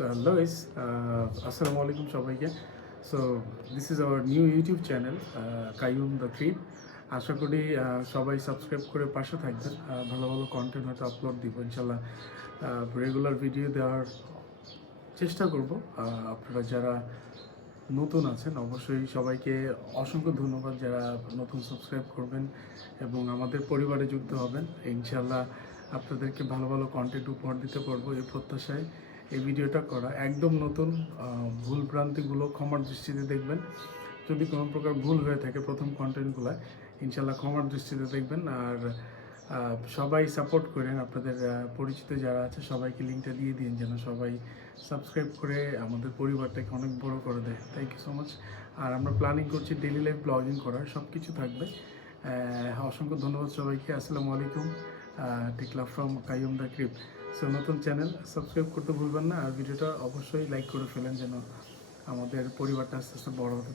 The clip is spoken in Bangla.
So hello guys, assalamu alaikum সবাইকে। So this is our new YouTube channel, Qayyum the creep. আশা করি সবাই সাবস্ক্রাইব করে পাশে থাকবেন। ভালো ভালো কন্টেন্ট হয়তো আপলোড দিব ইনশাল্লাহ। রেগুলার ভিডিও দেওয়ার চেষ্টা করব। আপনারা যারা নতুন আছেন অবশ্যই সবাইকে অসংখ্য ধন্যবাদ যারা নতুন সাবস্ক্রাইব করবেন এবং আমাদের পরিবারে যুক্ত হবেন। ইনশাল্লাহ আপনাদেরকে ভালো ভালো কন্টেন্ট উপহার দিতে পারবো এই প্রত্যাশায় এই ভিডিওটা করা। একদম নতুন, ভুল ভ্রান্তিগুলো ক্ষমার দৃষ্টিতে দেখবেন। যদি কোনো প্রকার ভুল হয়ে থাকে প্রথম কন্টেন্টগুলো ইনশাল্লাহ ক্ষমার দৃষ্টিতে দেখবেন। আর সবাই সাপোর্ট করেন, আপনাদের পরিচিত যারা আছে সবাইকে লিঙ্কটা দিয়ে দিন যেন সবাই সাবস্ক্রাইব করে আমাদের পরিবারটাকে অনেক বড় করে দেয়। Thank you so much. আর আমরা প্ল্যানিং করছি ডেইলি লাইফ ব্লগিং করার, সব কিছু থাকবে। অসংখ্য ধন্যবাদ সবাইকে। আসসালামু আলাইকুম। Tikla from Qayyum the creep. So নতুন চ্যানেল সাবস্ক্রাইব করতে ভুলবেন না, আর ভিডিওটা অবশ্যই লাইক করে ফেলেন যেন আমাদের পরিবারটা আস্তে আস্তে বড় হতে